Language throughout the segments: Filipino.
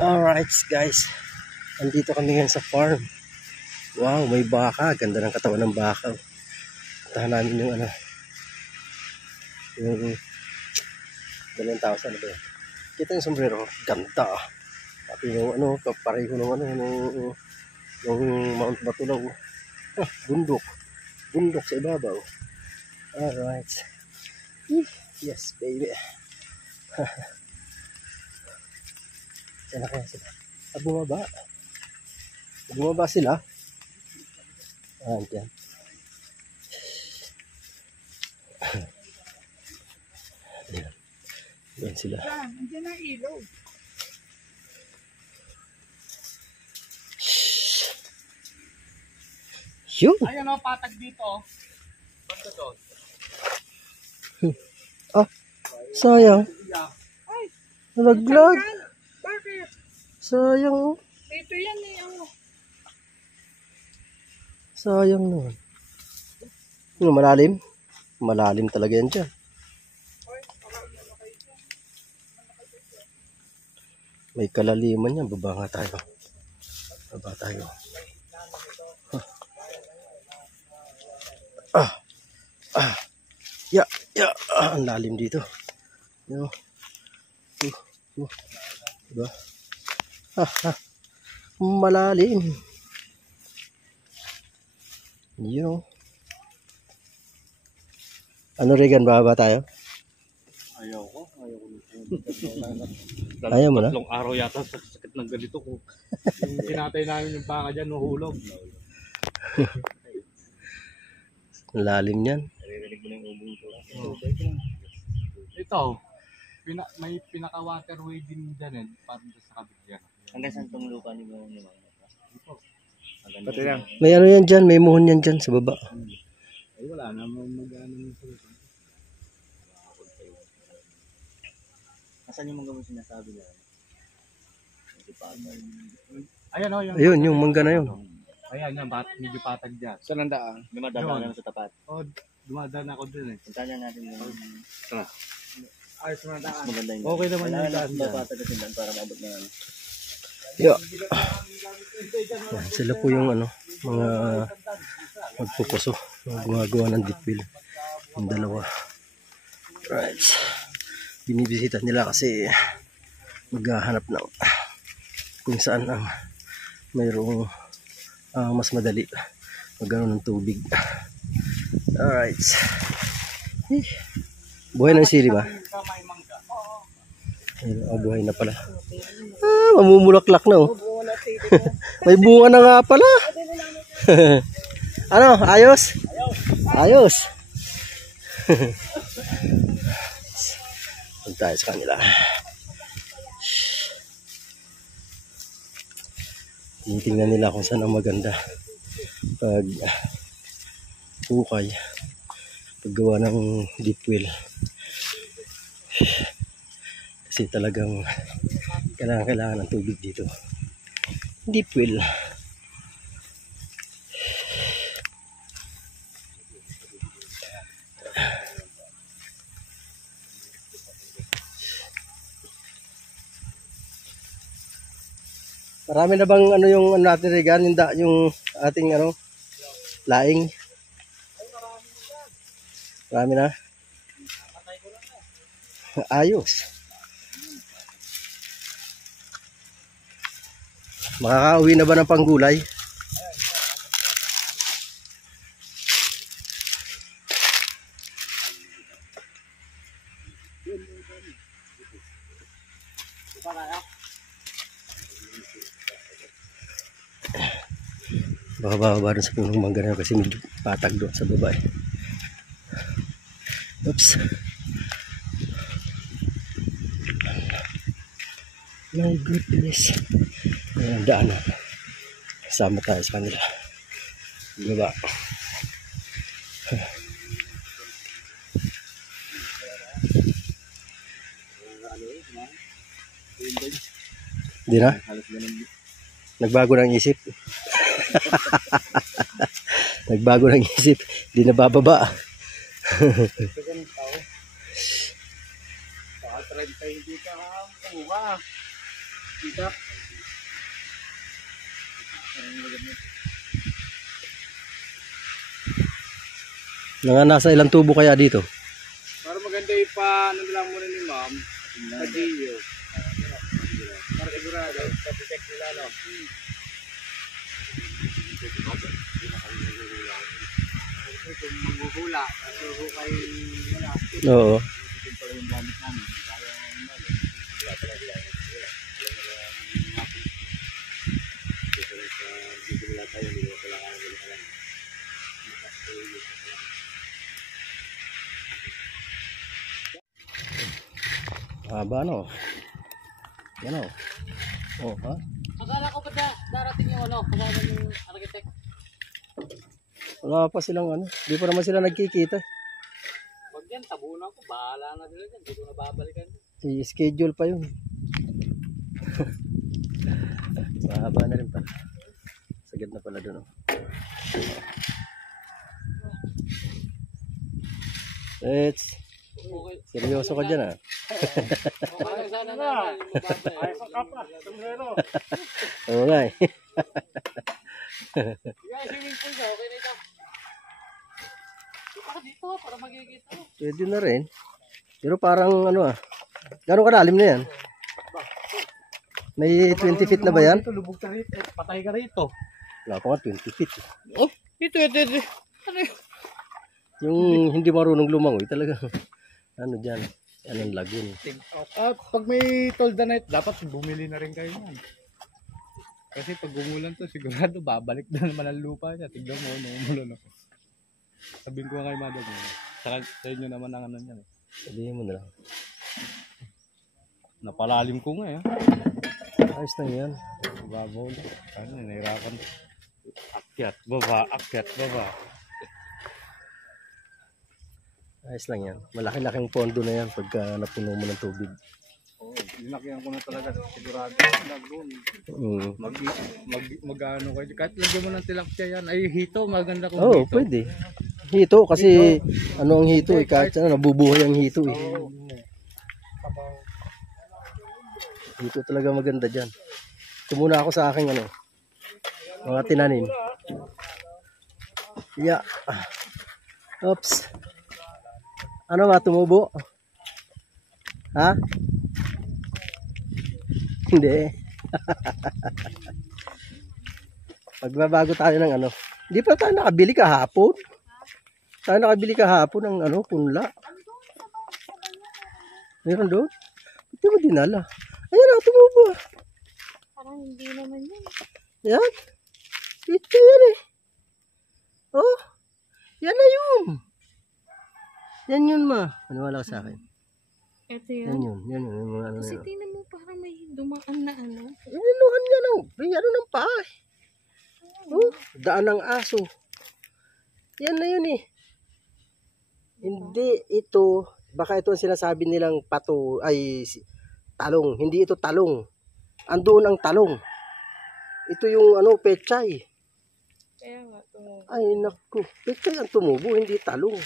Alright guys, andito kami ngayon sa farm. Wow, may baka. Ganda ng katawan ng baka. Tahan namin yung yung 2,000 na ba yan? Kita yung sombrero, ganda. Pati yung kapareho ng Mount Batulaw. Bundok sa ibabaw. Alright. Yes baby. Saan na kaya sila? Bumaba sila. Diyan. Diyan sila. Diyan ang ilaw. Yun. Ayan o, patag dito. Basta doon. Sayang. Ay, Nalaglag. bakit? Sayang. Dito yan eh. Sayang naman. Malalim? Malalim talaga yan dyan. May kalaliman yan. Baba nga tayo. Baba tayo. Ang lalim dito. Diba? Malalim. Ano Regan, bababa tayo? Ayaw ko Ayaw mo na? Tatlong araw yata sa sakit ng ganito ko. Yung tinatay namin yung baka dyan, nuhulog. Lalim yan. Naririnig mo na yung ubong ko. Ito, may pinaka-waterway din dyan eh. Parang sa kabit dyan. Hanggang saan itong lupa ni Mama? Ito. Pati lang. May ano yan dyan, may muhon yan dyan sa baba. Ay wala na, mag-ano yung salita. Asan yung mga mo sinasabi na? Ayan o, Ayun, yung mangga na yun. Ayan yan, medyo patag dyan. Saan ang daan? May madadaan na sa tapat. O, dumadaan ako dun eh. Punta na natin yung... Ayos na daan. Maganda yun. Okay naman yung daan daan. dyan. Patag na sila para maabot na ano. Yan, sila po yung mga magpupuso, gumagawa ng deep well. Yung dalawa. Right. Binibisita nila kasi maghahanap ng kung saan ang mayroong mas madali magano ng tubig. Alright. Buhay ng sili ba? Buhay na pala. Mamumulaklak na oh. May bunga na nga pala. Ano? Ayos? Ayos. Punta tayo sa kanila. Tinitingnan nila kung saan ang maganda pag hukay, paggawa ng deep well. Kasi talagang kailangan ng tubig dito. Deep well. Marami na bang yung natin Regan, yung ating laing? Marami na. Ayos. Makakauwi na ba ng panggulay? Baka bababa doon sa punong mangga na kasi medyo patag doon sa baba eh. Oops. My goodness. Ayan ang daan. Kasama tayo sa kanila. Baba. Di na? Nagbago ng isip. Nagbago ng isip. Di na bababa. tao. 30 hindi ka kuha. 30 Kita. Nasa ilang tubo kaya dito? Para maganda ipa, ano lang muna ni ma'am. Padiyo. Para sigurado. Pati-check nila, no? Kung manghuhula, kaso kay wala. Oo. Ito pala yung gamit namin. Kaya yung malo. Wala talaga lang. Wala. Dito rin sa dito nila tayo, hindi mo pala kaya nila alam. Haba no. Yan o. Oh, ha? Akala ko ba darating yung ano, kasama yung architect? Wala pa silang ano. Di pa naman sila nagkikita. Wag yan, tabunan ko. Bahala na nila dyan. Hindi ko na babalikan. I-schedule pa yun. Mahaba na rin pa. Sagad na pala dun. Oh. Let's. Okay. Seryoso ka dyan ah. Okay lang sana na. Ay, sa kapa. Sombrero. Oo nga eh. Guys, swimming pool ka. Okay na ito. Dito ka dito para magigit ako. Pwede na rin. Pero parang ano ah. Gano'ng kalalim na yan? May 20 feet na ba yan? Dito, lubog ka rito. Patay ka rito. Wala pa nga 20 feet. Oh, ito. Ano yun? Yung hindi marunong lumangoy talaga. Ano dyan? Anong lagoon. Pag may tolda na ito, dapat bumili na rin kayo yan. Kasi pag gumulan to, sigurado babalik na naman ang lupa niya. Tignan mo, umulan ako. Sabihin ko kay madam mo. Sa inyo naman ang ano niya. Sabihin mo na lang. Napalalim ko nga eh. Ayos na yan. Babaw na. Ano, nahirapan. Akyat, baba, akyat, baba. Ayos lang yan. Malaki-laking pondo na yan pagka napuno mo ng tubig. Oo, linakyan ko na talaga. Sigurado. Lagoon. Mag-ano kayo. Kahit lagyan mo ng tilapia yan. Ay, hito. Maganda kung Oo, hito. pwede. Hito kasi ano ang hito eh. Kahit ano, nabubuhay ang hito eh. Hito talaga maganda dyan. Ito muna ako sa aking ano, mga tinanim. Yeah. Oops. Ano ba, tumubo? Ha? Hindi. Magbabago tayo ng ano. Hindi pa tayo nakabili kahapon. Tayo nakabili kahapon ng ano, punla. Meron doon? Hindi mo dinala. Ayan na, tumubo. Parang hindi naman yun. Yan. Ito yan eh. Oh. Yan na yun. Yan yun ma. Maniwala ka sa akin. Ito Yan yun. yun. Yan yun. Yung mga ano na Kasi yun. tingnan mo parang may dumaan na ano. Inuhan nga ng, may ano ng paa eh. Oh, daan ng aso. Yan na yun eh. Hindi ito, baka ito ang sinasabi nilang pato, ay talong. Hindi ito talong. Andoon ang talong. Ito yung ano, pechay. Kaya nga, tumubo. Ay naku, pechay ang tumubo, hindi talong.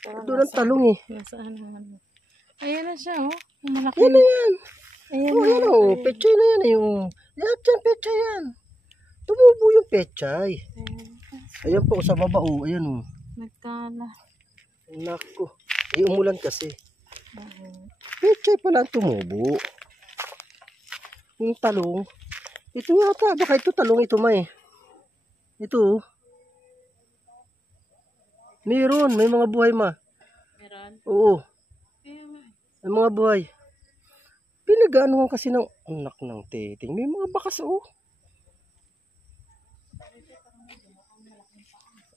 Parang Doon ang talong eh. nasaan ang ano. Ayan na siya, oh. Ang malaki. Yan na yan. Ayan Oh, na. yan oh, pechay na yan eh. Oh. Yan dyan, pechay yan. Tumubo yung pechay. Ayan po sa baba oh, ayan oh. Nagkala. Naku, umulan kasi. Oo. Pechay pala ang tumubo. Yung talong. Ito yata, baka ito talong ito ma eh. Ito oh. Meron, may mga buhay ma. Meron. Oo, Kaya nga. may mga buhay. Pinag-ano kasi ng anak ng titing. May mga bakas oh.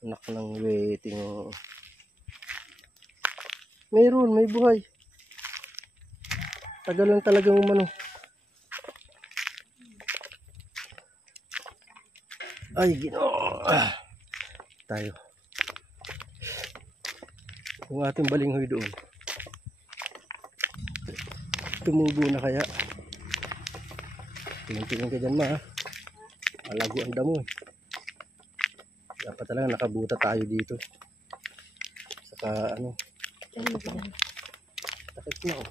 Anak ng waiting oh. Meron, may buhay. Tagal lang talagang umano. Ay, Ginoo. Tayo. Yung ating balinghoy doon. Tumubo na kaya. Tingin-tingin ka dyan ma. Malago ang damo eh. Dapat talaga nakabuta tayo dito. Saka ano. Takip na oh.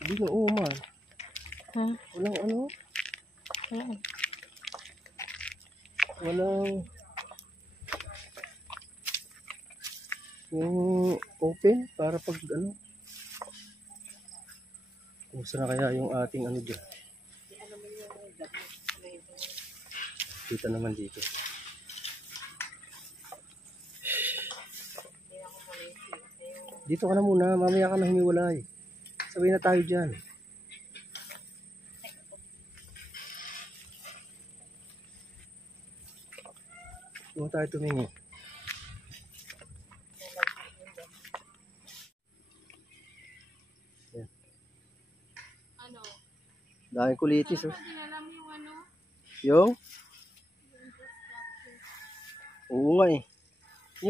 Hindi na uman. Ha? Walang ano? Ayan. Walang yung open para pag ano. Kumusta na kaya yung ating ano dyan? Kita naman dito. Dito ka na muna, mamaya ka na humiwalay. Sabay na tayo dyan. Doon tayo tumingin. Yan. Ano? Dahil kulitis oh. Hindi alam yung ano? Yung? Oo nga eh.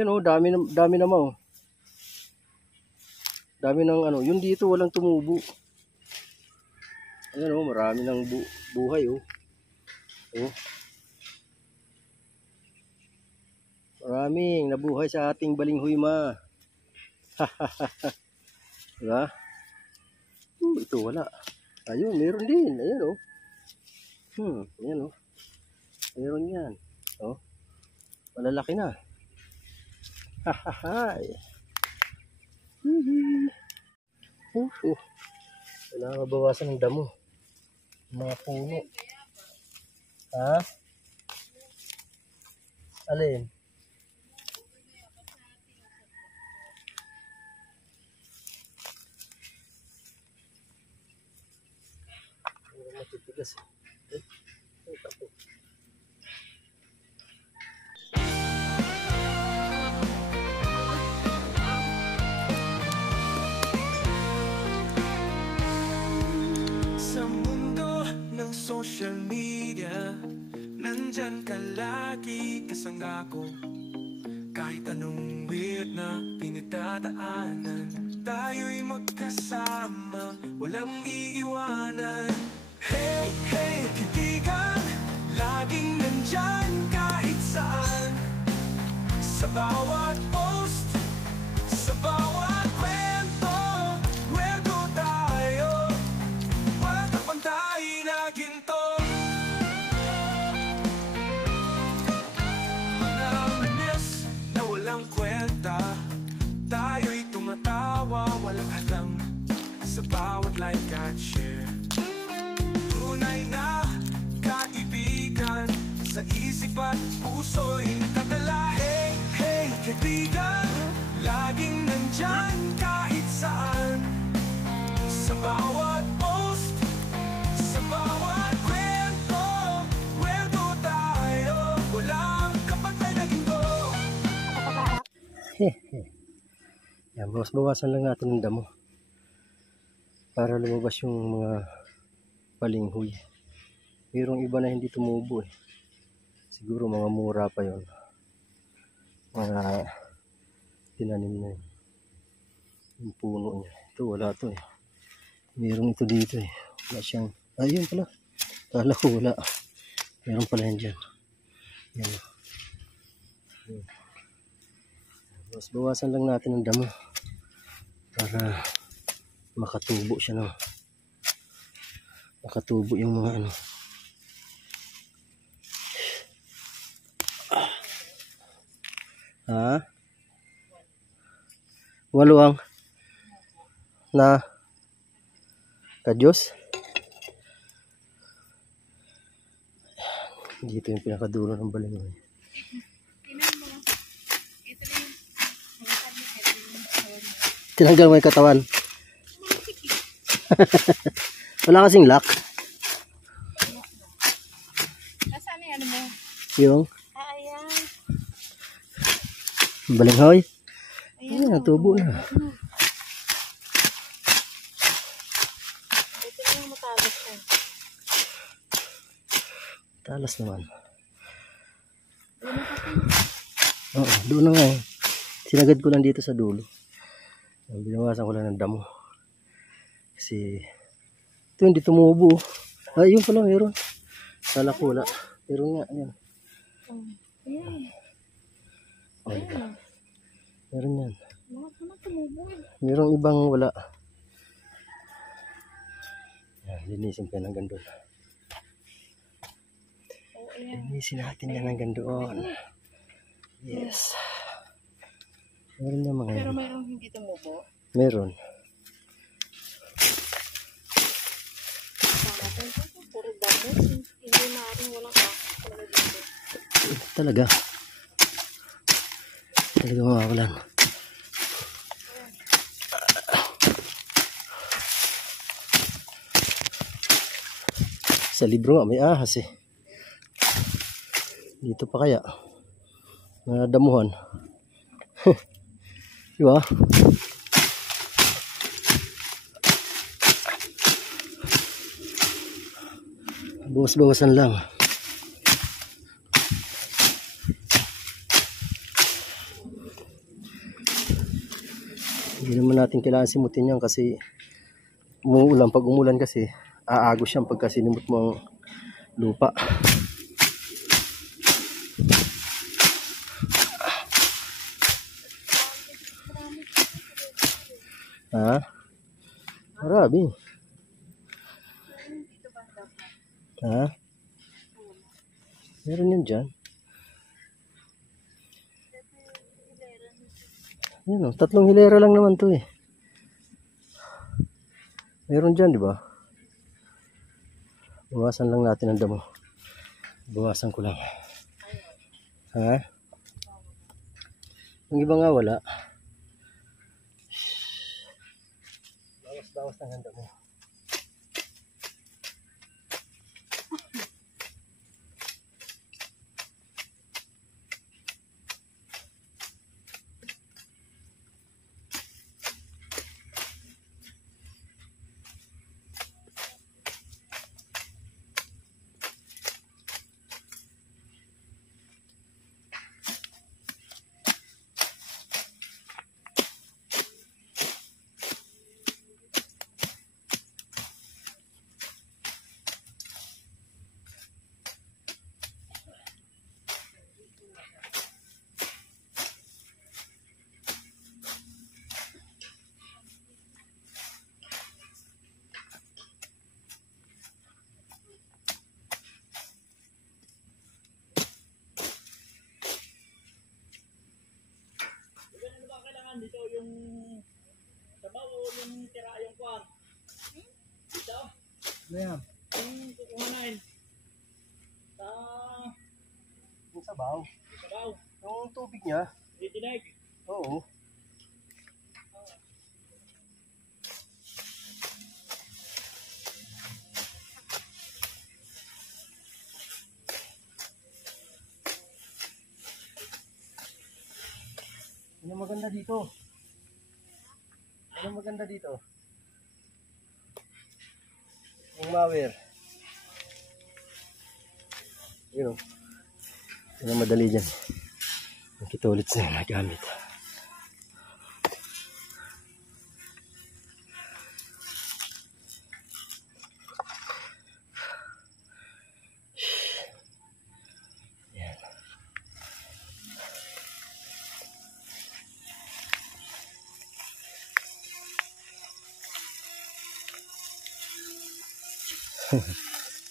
Yan oh, dami naman oh. Dami ng ano, yung dito walang tumubo. Ayan oh, marami ng buhay oh. Oh. Maraming nabuhay sa ating balinghoy ma. Diba? Ito wala. Ayun, meron din. Ayan oh. Ayan oh. Meron yan. Oh. Malalaki na. Hahahay. Kailangan mabawasan ng damo. Mga puno. Ha? Alin? Matitigas. Tapo. Sa mundo ng social media, nandyan ka lagi kasangga ko. Kahit anong weird na pinagdadaanan, tayo'y magkasama, walang iiwanan. Hey, hey, kaibigan, laging nandyan kahit saan. Sa bawat post, sa bawat kwento, kwento tayo, walang kapantay na ginto. Mga manis na walang kwenta, tayo'y tumatawa, walang hadlang sa bawat like at share. Tunay na kaibigan, sa isip at puso'y nakatala. Hey, hey, kaibigan, laging nandyan kahit saan. Sa bawat post, sa bawat kwento, kwento tayo, walang kapantay na ginto. Yan, bawasan lang natin ng damo. Para lumabas yung mga balinghoy. Mayroong iba na hindi tumubo eh. Siguro mga mura pa yon. Mga tinanim na yun. Yung puno niya. Ito wala to eh. Mayroong ito dito eh. Wala siyang, ayun pala. Kala ko wala. Mayroon pala yan dyan. Yan. Mas bawasan lang natin ng damo. Para makatubo siya ng makatubo yung mga ano. Ha? Waluang na kadyos. Dito yung pinakadulo ng balinghoy. Tinanggal mo yung katawan. Wala kasing lock. Nasaan yung ano mo? Yung Ayan. balinghoy. Ayan. Ayan, tubo na. Ito na yung matalas ka. Talas naman. Oo, doon na nga eh. Sinagad ko lang dito sa dulo. Binawasan ko lang ng damo. Kasi ito hindi tumubo. Ay, yun pala meron. Kala ko wala. Meron nga. Ayan. Ayan. Oh, diba? Meron yan. Lahat naman tumubo eh. Merong ibang wala. Linisin ko yan hanggang doon. Oo, ayan. Linisin natin yan hanggang doon. Yes. Meron na mga Pero mayroong hindi tumubo. meron. Puro damo. Hindi na rin walang ako. Talaga. Talaga mawawalan. Sa libro nga may ahas eh. Dito pa kaya. Mga damuhan. Diba? Bawas-bawasan lang. Hindi naman natin kailangan simutin yan kasi umuulan. Pag umulan kasi aagos yan pagka sinimot mo ang lupa. Ha? Marami. Ha? Meron yan dyan. Yan o, 3 hilera lang naman to eh. Meron dyan, di ba? Bawasan lang natin ang damo. Bawasan ko lang. Ha? Yung iba nga wala. Bawas lang ang damo. Dito yung sabaw o yung tira yung kwan. Dito. Ano yan? Yung kukuhanin. Sa Yung sabaw. sabaw. Yung tubig niya. Ditinig. Oo. Ano maganda dito? Ano maganda dito? Yung mower. Yun o. Yun ang madali dyan. Nakita ulit sa nagamit.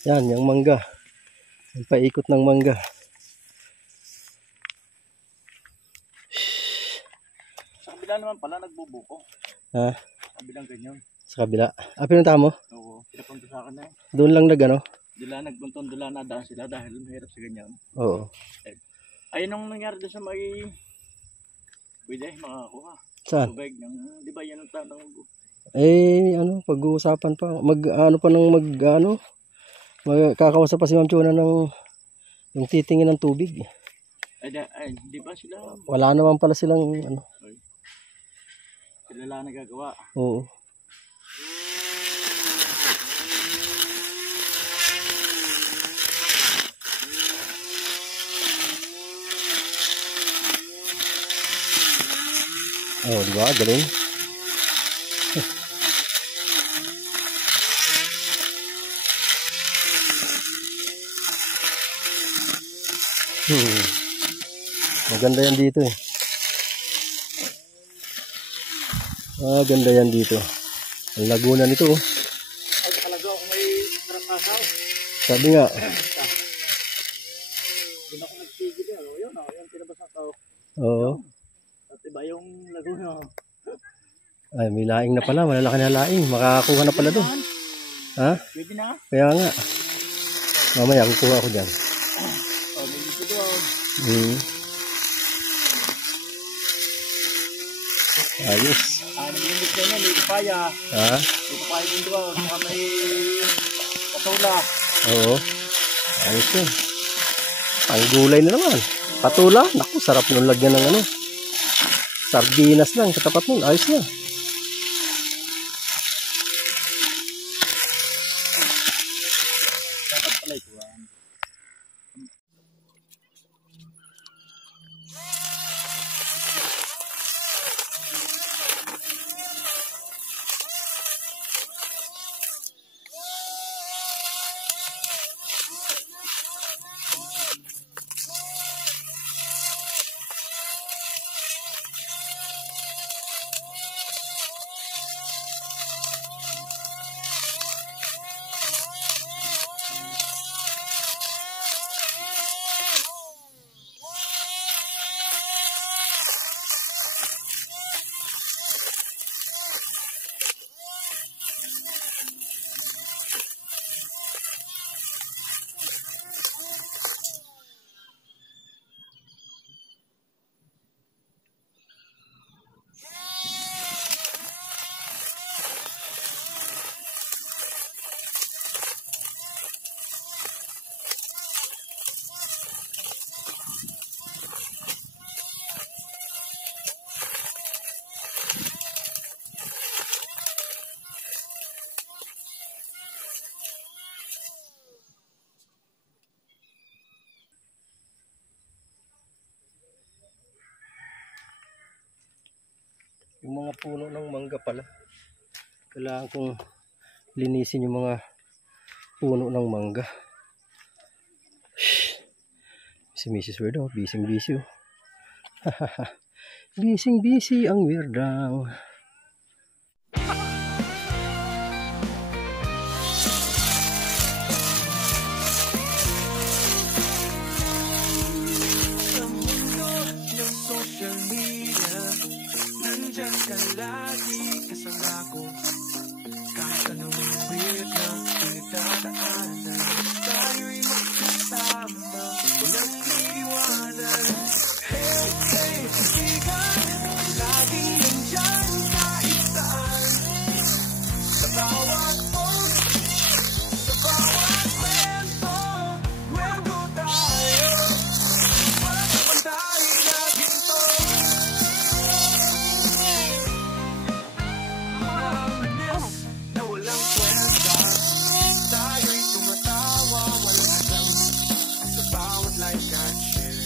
Yan, yung mangga. Yung paikot ng mangga. Sa kabila naman pala nagbubuko. Ha? Sa kabilang ganyan. Sa kabila. Ah, pinunta mo? Oo. Pinapunta sa akin na yun. Doon lang nag ano? Dila nagbuntong dila na daan sila dahil mahirap sa ganyan. Oo. Ayun ang nangyari doon sa may pwede makakuha. Saan? Tubig ng, di ba yan ang tanong ko? Ano, pag-uusapan pa. Magkakausap pa si Ma'am Chona ng yung titingin ng tubig. Ay, di ba sila? Wala naman pala silang ano. Sila lang nagagawa. Oo. Oh, di ba? Galing. Maganda yan dito eh. Ganda yan dito. Ang Laguna nito oh. Ay, talaga ako may basaw. Sabi nga, Doon ako nagsigil yan. O yun, yung pinabasaw. oo. At iba yung Laguna. Ay, may laing na pala. Malalaki na laing. Makakakuha na pala doon. Ha? Pwede na. Kaya nga. Mamaya, kukuha ako dyan. O, may dito doon. Ayos. Naglimit ka niya, may papaya. Ha? May papaya din doon. Mga may patula. Oo. Ayos yun. Ang gulay na naman. Patula. Naku, sarap nung lagyan ng ano. Sardinas lang. Katapat nun. Ayos na. Dapat pala ito. Yung mga puno ng mangga pala. Kailangan kong linisin yung mga puno ng mangga. Si Mrs. Weird, oh, busy-busy. Oh. Busy ang Weirdang. Sa mundo ng social media, nandyan ka lagi kasama ko. Kahit anong weird na pinagdadaanan, tayo'y magkasama, walang iiwanan. Hey, hey, kaibigan, laging nandyan kahit saan. Sa bawat post, sa bawat kwento, kwento tayo. Walang kapantay na ginto. Mga miss na walang kwenta, tayo'y tumatawa, walang hadlang. Sa bawat like at share,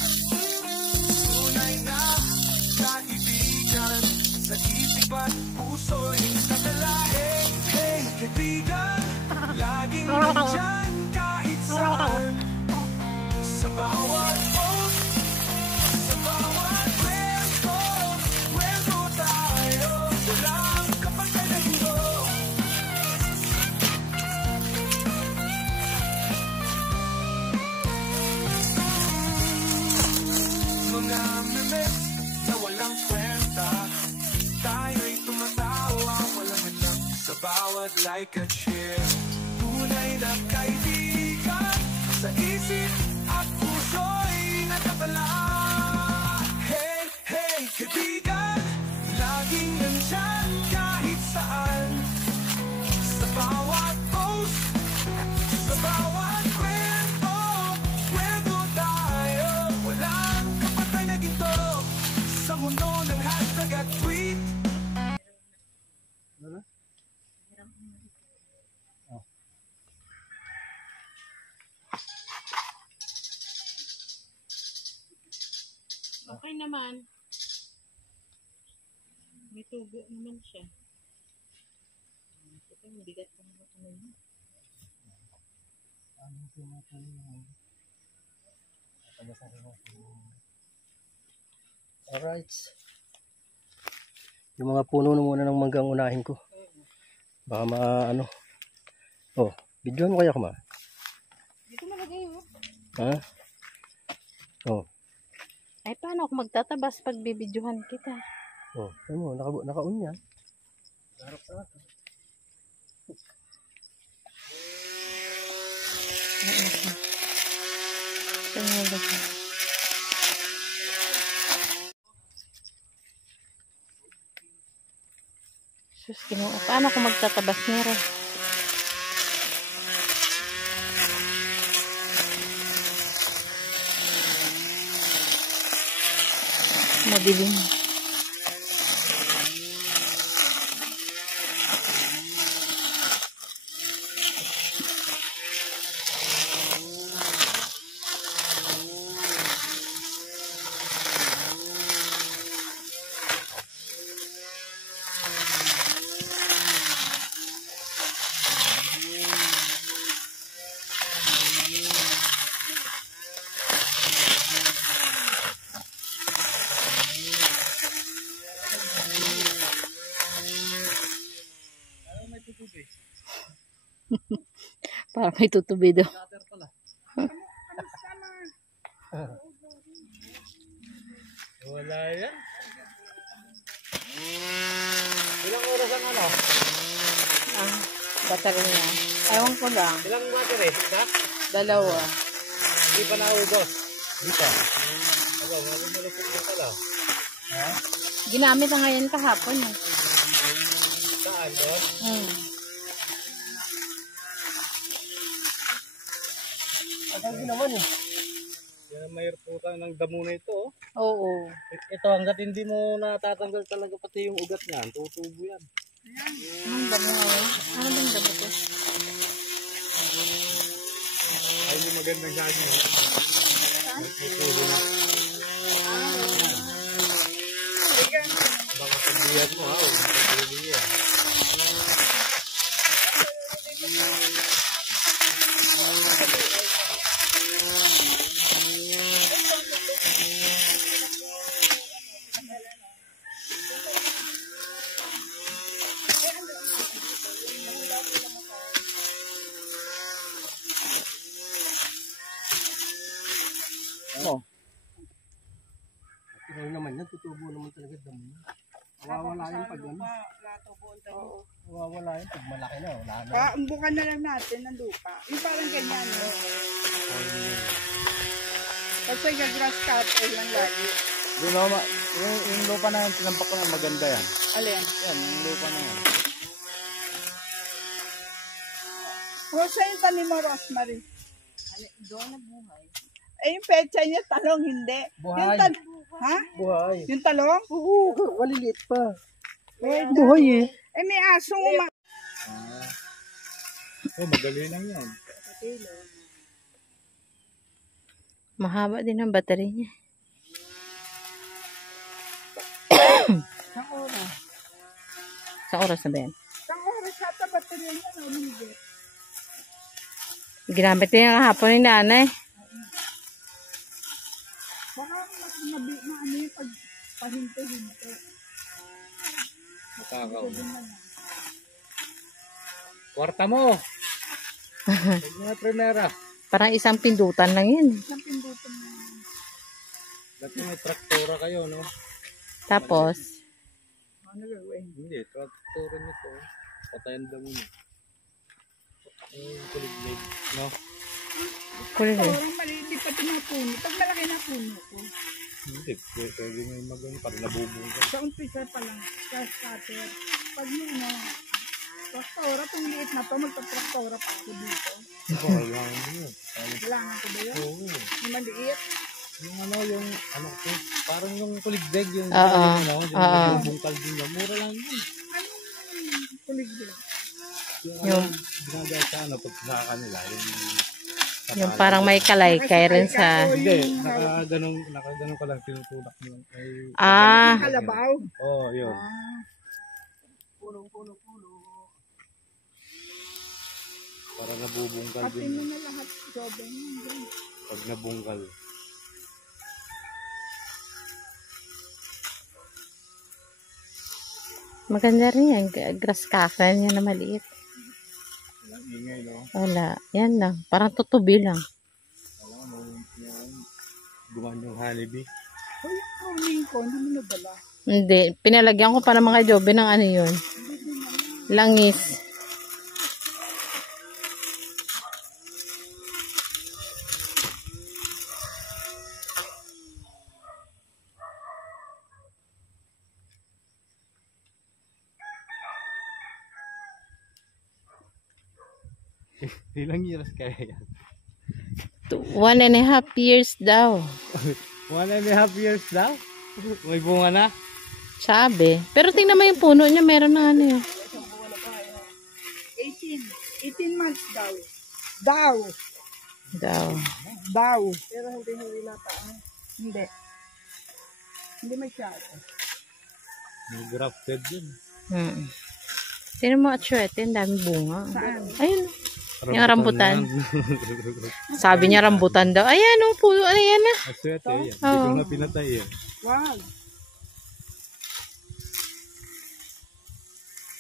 tunay na kaibigan. Sa isip at puso'y kakalain. Hey, kaibigan, laging nandyan kahit saan. Sa bawat post, sa bawat kwento, kwento tayo. Walang kapantay na ginto. Mga memes na walang kwenta, tayo'y tumatawa, walang hadlang. Sa bawat like at share, tunay na kaibigan. Sa isip at puso'y nakatala. Hey, hey, kaibigan, laging nandyan kahit saan. Sa bawat post, sa bawat kwento, kwento tayo. Walang kapatay na ginto sa mundo ng hashtag at tweet. Okay naman. May tubo naman siya. Ito yung bigat ng ano yun. Alright. Yung mga puno na muna ng manggang unahin ko. Baka ano. Oh, videohan mo kaya ko ma. Ha? Oh. Ay, paano ako magtatabas pag bibidyohan kita? Oh. Ano mo, naka-on yan. Harap sa akin. Sus, Ginoo. Paano ako magtatabas nira? Madilim. Parang may tutubido. Wala yan. Ilang oras ang ano? Ah, baterya. Ewan ko lang. Ilang battery? Isa? 2. Hindi pa naubos. Dito. Aba, malupit na pala. Ha? Ginamit na ngayon kahapon eh. Saan doon? Ang naman eh. Yan ang mayroon po ng damo na ito. Oh. Oo. Ito, hanggat hindi mo natatanggal talaga pati yung ugat niyan, tutubo yan. Anong damo ngayon? Ano bang damo to? Ay, yung magandang gagawin. Tutubo na. Baka pagbiyan mo ha, huwag mo pagbiyan. Ano? Pero naman yan, tutubo naman talaga damo. Mawawala yun pag ano. Mawawala yun pag malaki na. Wala na. Umbukan na lang natin ng lupa. Yung parang ganyan. No? Kasi grass cutter lang lagi. Yung lupa na yan, tinampak ko na maganda yan. Alin? Yan, yung lupa na yan. Rosa yung tanim mo, Rosemary. Doon na buhay. Eh, yung pecha niya, talong, hindi. Buhay. Yung ha? Buhay. Yung talong? Oo, maliliit pa. Buhay eh. Eh, may asong Oh, madali lang yan. Mahaba din ang battery niya. Isang oras. Sa oras na ba yan? Isang oras yata baterya niya, no? Hindi. Ginamit din ang hapon ni nanay. Baka mas ano yung pagpahinto-hinto. Matakaw. Kwarta mo! Huwag mo na primera. Parang isang pindutan lang yun. Isang pindutan na. Dati may traktora kayo, no? Tapos, Ano gawin? Hindi, traktora nito. Patayan damo niya. Yung kulig-lig, no? kulit eh. Parang maliit, di pa tinapuno. Pag malaki na puno ko. Hindi, pwede mo yung magano para nabubunggan. Sa umpisa pa lang, grass cutter. Pag mo ano, traktora, itong liit na to, magta-traktora pa ako dito. Kailangan mo yun. Kailangan ko ba yun? Oo. Yung maliit. Yung ano ko, parang yung kulig-lig, yung Oo. yung bungkal din na, mura lang yun. Anong kulig-lig? Yung- ginagawa sa ano, pag sa kanila, Yung parang may kalaykay rin sa... hindi, nakaganong ka lang, tinutulak mo. Ay, Ah, Kalabaw. oh, yun. Para nabubungkal Pati mo din. na lahat. Jobe mo. Pag nabungkal. maganda rin yan. Grass cutter niya na maliit. Walang ingay, no? Wala. Yan lang. Parang tutubi lang. Alam mo, gumawa yung honeybee. Ay, morning ko, hindi mo nadala. Hindi. Pinalagyan ko para mga Jobe ng ano yun. Langis. Ilang years kaya yan? 1.5 years daw. 1.5 years daw? May bunga na? Sabi. Pero tingnan mo yung puno niya. Meron na ano yun. 18 months daw. Daw. Daw. Pero hindi nataan. Hindi. Hindi masyado. May grafted yun. Tingnan mo at syete. Ang dami bunga. Saan? Ayun. Yung rambutan. Sabi niya rambutan daw. Ayan o. Puno. Ayan na. Aswete yan. Hindi ko na pinatay yan. Wow.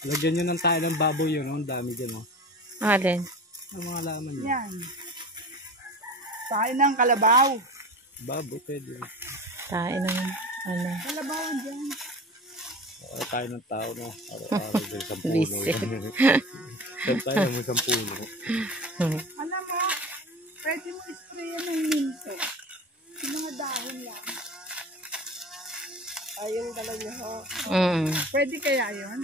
Lagyan nyo ng tayo ng baboy yun. Ang dami dyan. Oh. Alin? Ang mga laman yun. Yan. Tayo ng kalabaw. Baboy pwede. Tayo ng ano. Kalabaw dyan. Tayo ng tao no. Araw-araw din sa puno. Visit. Saan tayo mo isang puno? Alam mo, pwede mo isprayan ng minto. Yung mga dahon lang. Ayun dala niya ho. Pwede kaya yun?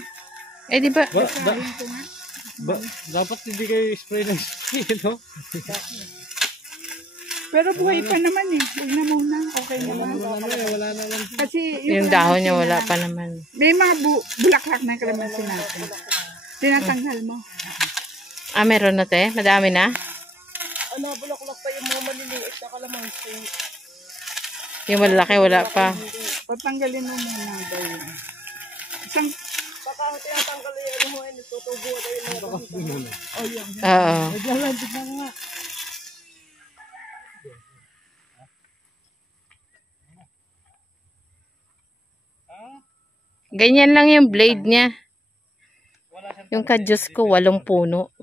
Eh di ba? Sabihin ko nga. Dapat hindi kayo spray ng spray, no? Pero buhay pa naman eh. Huwag na muna. Okay naman. Wala na lang. Kasi Yung dahon niya wala pa naman. may mga bulaklak na kalamansi natin. Tinatanggal mo. Ah, meron na te? Madami na? Ano, bulaklak pa yung mga maliliit na kalamansi. Yung malaki wala pa. Patanggalin mo muna daw yun. Isang, baka tinatanggal yung ano mo, tutubo daw yung mga dahon. Oh, yun. Oo. Naglalagit na nga. Ganyan lang yung blade niya. Yung kadyos ko, 8 puno.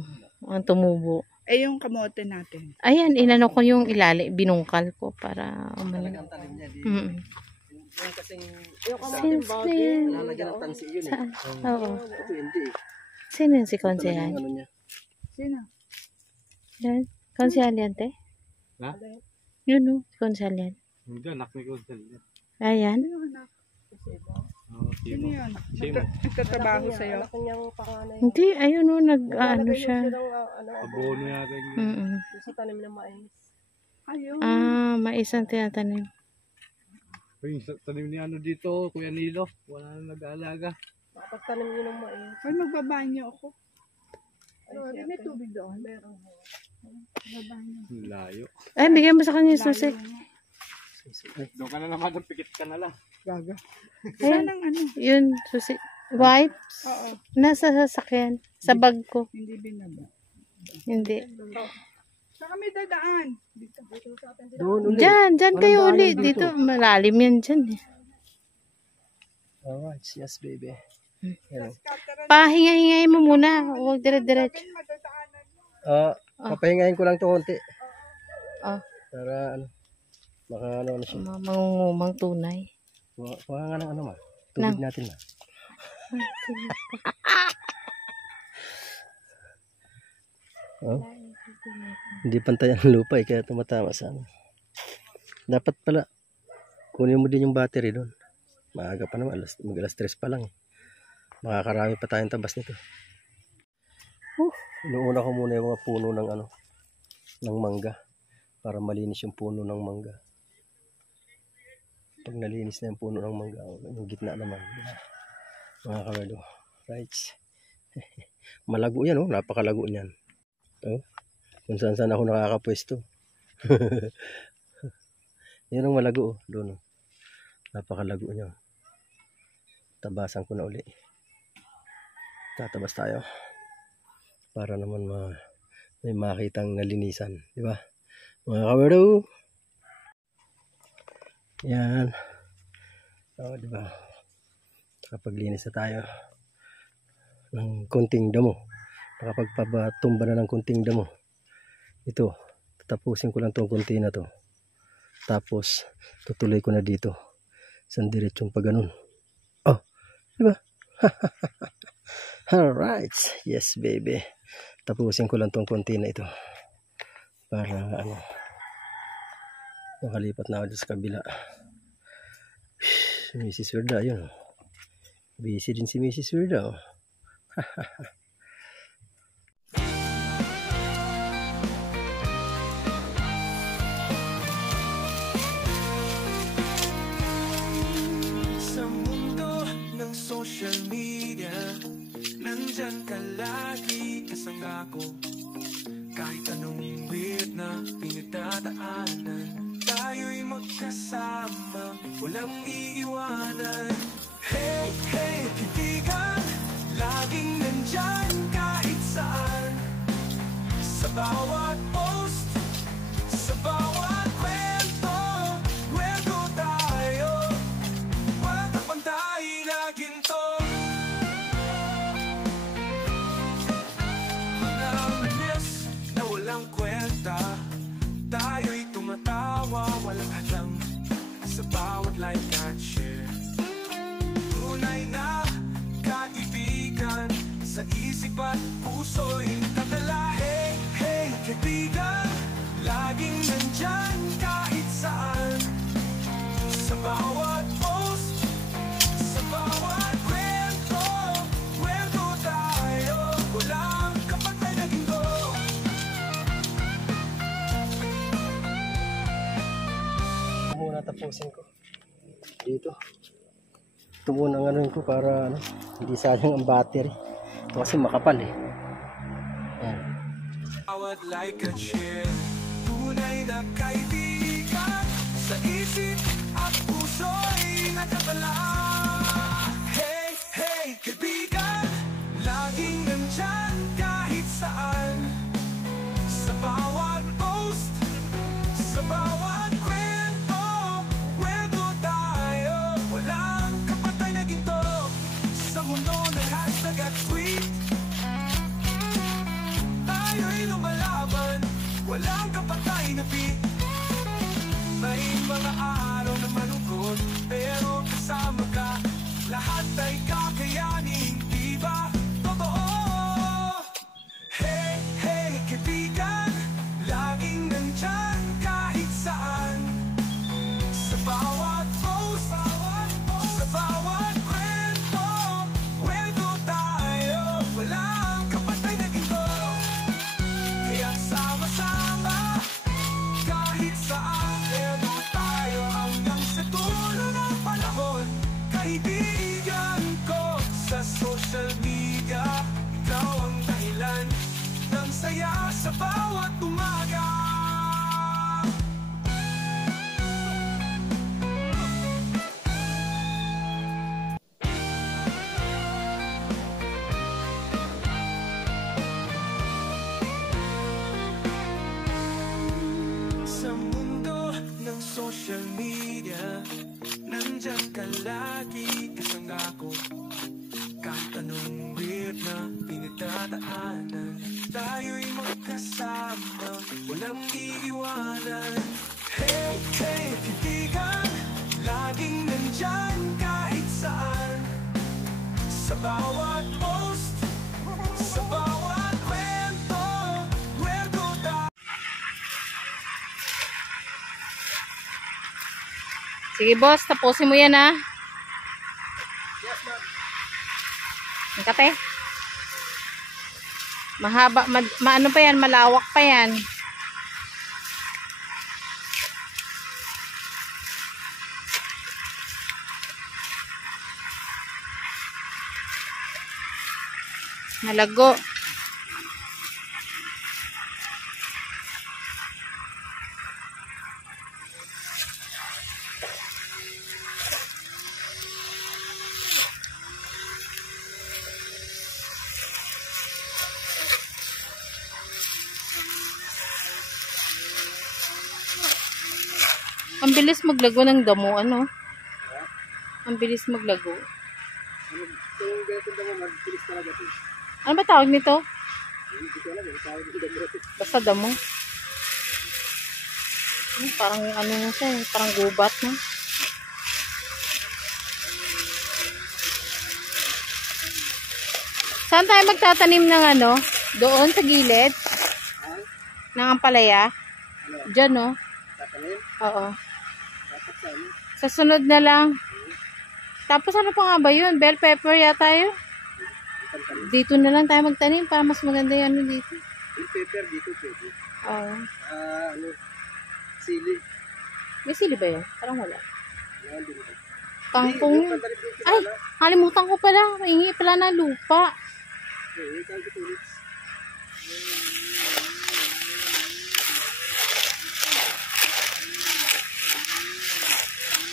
Ang tumubo. Eh, yung kamote natin. Ayan, inano ko yung ilali. Binungkal ko para umano. Yung kasing Since when? lalagyan ng tansi yun eh. Saan? Oo. Ito hindi eh. Sino yung si Konsehal? Yung ano niya. Sino? Yan. Konsehal yan, te? Ha? Yun o. Si Konsehal yan. Hindi, anak ni Gonzal. Ayan. Sino yun? Sino? Nagtatrabaho sa'yo? Hindi, ayun o. Nag-ano siya. Abono natin. Sa tanim ng mais. Ayun. Ah, mais ang tinatanim. Uy, tanim ni ano dito, Kuya Nilo. Wala na nag-aalaga. Pagtanim nyo ng mais. Ay, magbabanyo ako. Ay, may tubig doon. Meron. Magbabanyo. Layo. Ay, bigyan mo sa kanya yung susi. Doon ka na naman, pikit ka na lang. Gaga. Ayan. Saan ang ano? Yun, susi. Wipes? Oo. Nasa sasakyan. Sa bag ko. Hindi binaba. Hindi. Saan kami dadaan? Dito. Doon ulit. Diyan kayo uli. Dito, malalim yan dyan. Eh. Alright, yes baby. Yan. Pahinga-hingayin mo muna. Huwag dire-diretso. Papahingayin ko lang ito konti. Ah. Para ano, baka ano siya. Mangungumang tunay. Kuha nga ng ano ma. Tubig natin ma. Oh. Hindi pantay ang lupa eh, kaya tumatama sa ano. Dapat pala, kunin mo din yung battery doon. Maaga pa naman, mag-alas 3 pa lang eh. Makakarami pa tayong tabas nito. Inuuna ko muna yung mga puno ng ano, ng mangga. Para malinis yung puno ng mangga. Pag nalinis na yung puno ng mangga, yung gitna naman. Mga kawerdo. Right. Malago yan oh, napakalago niyan. Oh, kung saan saan ako nakakapwesto. Yan ang malago oh, doon oh. Napakalago niya. Tabasan ko na uli. Tatabas tayo. Para naman may makitang nalinisan, di ba? Mga kawerdo. Yan. Oh, di ba? Nakapaglinis na tayo ng konting damo. Nakapagpatumba na ng konting damo. Ito, tatapusin ko lang tong konti na to Tapos tutuloy ko na dito. Isang diretsong pa ganun. Oh, di ba? Alright. Yes, baby. Tapusin ko lang tong konti na ito. Para ano, makalipat na ako dito sa kabila. Si Mrs. Werda, yun. Busy din si Mrs. Werda. Sa mundo ng social media, nandyan ka lagi kasangga ko. Kahit anong weird na pinagdadaanan, tayo'y magkasama, walang iiwanan. Hey, hey, kaibigan, laging nandyan kahit saan. Sa bawat post, sa bawat kwento, kwento tayo, walang pantay na ginto. Mga manis na walang kwenta, tayo'y tumatawa, walang hadlang. Sa bawat like at share, tunay na kaibigan, sa isip at puso'y tatala. Hey, hey, kaibigan, laging nandyan kahit saan. Sa bawat post, sa bawat kwento, kwento tayo, walang kapatay na ginto. Muna tapusin ko dito. Ito muna ang ano ko para ano, hindi sayang ang battery. Ito kasi makapal eh. Ayan. Bawat like at share, tunay na kaibigan, sa isip at puso'y nakatala. Hey, hey, kaibigan, laging nandyan kahit saan. Sa bawat post, sa bawat kwento, kwento tayo, walang kapatay na ginto. Sa mundo ng hashtag at tweet, tayo'y lumalaban, walang kapatay na beat. May mga araw na malungkot, pero kasama ka, lahat ay kakayanin, di ba? Totoo. Hey, hey, kaibigan, laging nandyan kahit saan. Sa bawat post, sa bawat kwento, kwento tayo, walang kapatay na ginto. Kaya sama-sama, kahit saan, kwento tayo hanggang sa dulo ng panahon. Kaibigan ko sa social media, ikaw ang dahilan ng saya sa bawat umaga. Sa mundo ng social media, nandyan ka lagi kasangga ko. Kahit anong weird na pinagdadaanan, tayo'y magkasama, walang iiwanan. Hey, hey, kaibigan, laging nandyan kahit saan. Sa bawat post, sa bawat kwento, kwento tayo. Sige boss, tapusin mo yan ha. Ang kate. Mahaba, maano pa yan, malawak pa yan. Malago. Ang bilis maglago ng damo, ano? Ang bilis maglago. Ano ba tawag nito? Basta damo. Parang ano na siya, parang gubat na. Saan tayo magtatanim ng ano? Doon sa gilid? Ng ampalaya? Diyan, no? Oo. Sa sunod na lang. Tapos ano pa nga ba yun? Bell pepper yata yun? Dito na lang tayo magtanim para mas maganda yan dito. Yung pepper dito, pwede. Oo. Ano, sili. May sili ba yun? Parang wala. Yan din. Kangkong yun. Ay, kalimutan ko pala. Maingi pala na lupa.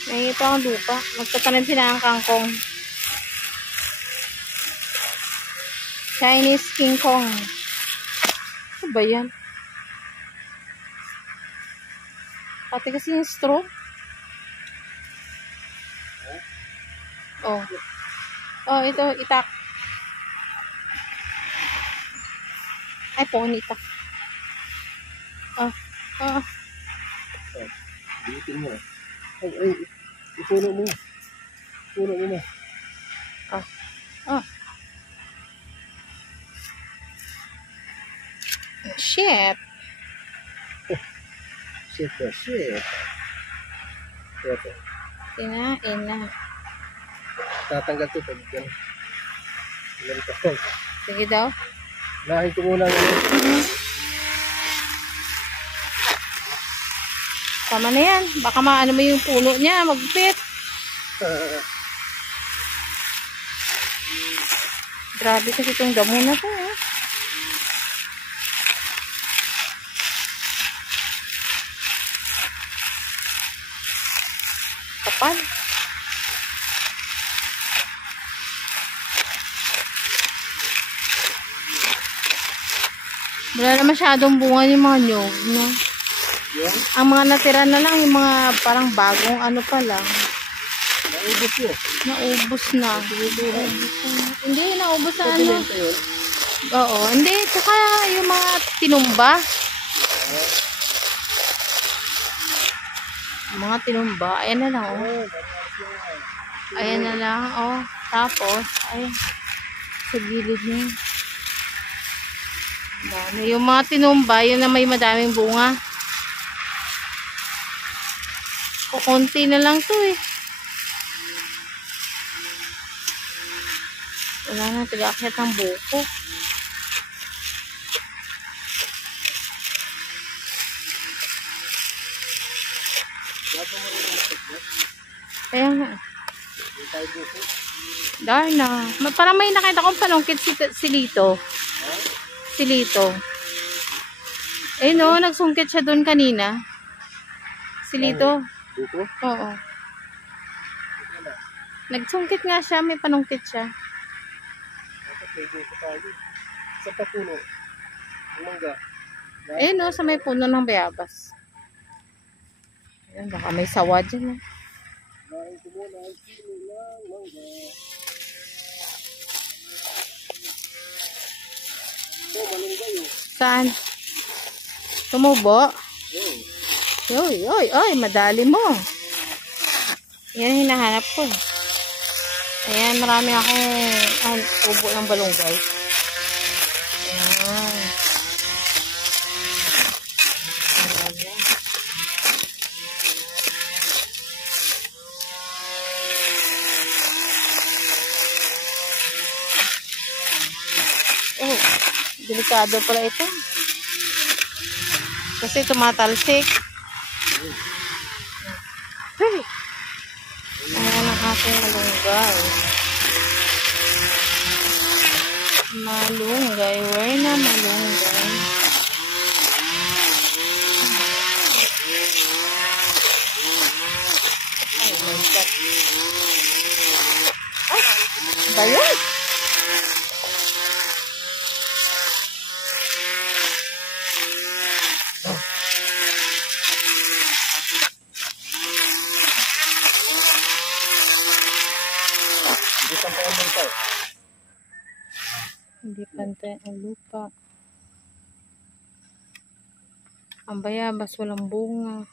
Maingi pa akong lupa. Magtatanim sila ng kangkong. Chinese King Kong. Ano ba yan? Pati kasi yung straw. Oh. Oh, ito, itak. Ay, pony itak. Oh. Oh. Bitin mo. Ay, ipuno mo. Ipuno mo na. Oh. Oh. Shit. Shit. Ito. Kinain na. Tatanggal to pag yan. Ganito ko. Sige daw. Lahin ko muna ngayon. Tama na yan. Baka maano mo yung puno niya. Magpit. Grabe kasi itong damo na to. Eh. Kapal. Wala na masyadong bunga yung mga nyog, no? Yan. Ang mga natira na lang, yung mga parang bagong ano pa lang. Naubos yun. Naubos na. Hindi, naubos na ano. Pabinenta yun. Oo, hindi. Tsaka yung mga tinumba. Mga tinumba. Ayan na lang, oh. Ayan na lang, oh. Tapos, ay, sa gilid niya. Dami. Yung mga tinumba, yun na may madaming bunga. Kukunti na lang to eh. Wala na, tiga-akyat ang buko. Kaya nga. Darna. Parang may nakita kong panungkit si Lito. Si Lito. Eh no, nagsungkit siya doon kanina. Si Lito. Buko? Oo. Nagsungkit nga siya, may panungkit siya. May buko tayo. Sa papuno. Mangga. Eh no, sa may puno ng bayabas. Ayan, baka may sawa dyan. Lahin ko muna ang kilo ng mangga. Malunggay yun. Saan? Tumubo? Yoy, yoy, oy, madali mo. Yan hinahanap ko. Ayan, marami akong ubo ng balunggay. Ayan. Marami. Oh, delikado pala ito. Kasi tumatalsik. Hey. Ayan ang aking malunggay. Malunggay. Where na malunggay? Ay, my God. Ay, ba yun? Hindi pantay ang lupa. Ang bayabas walang bunga.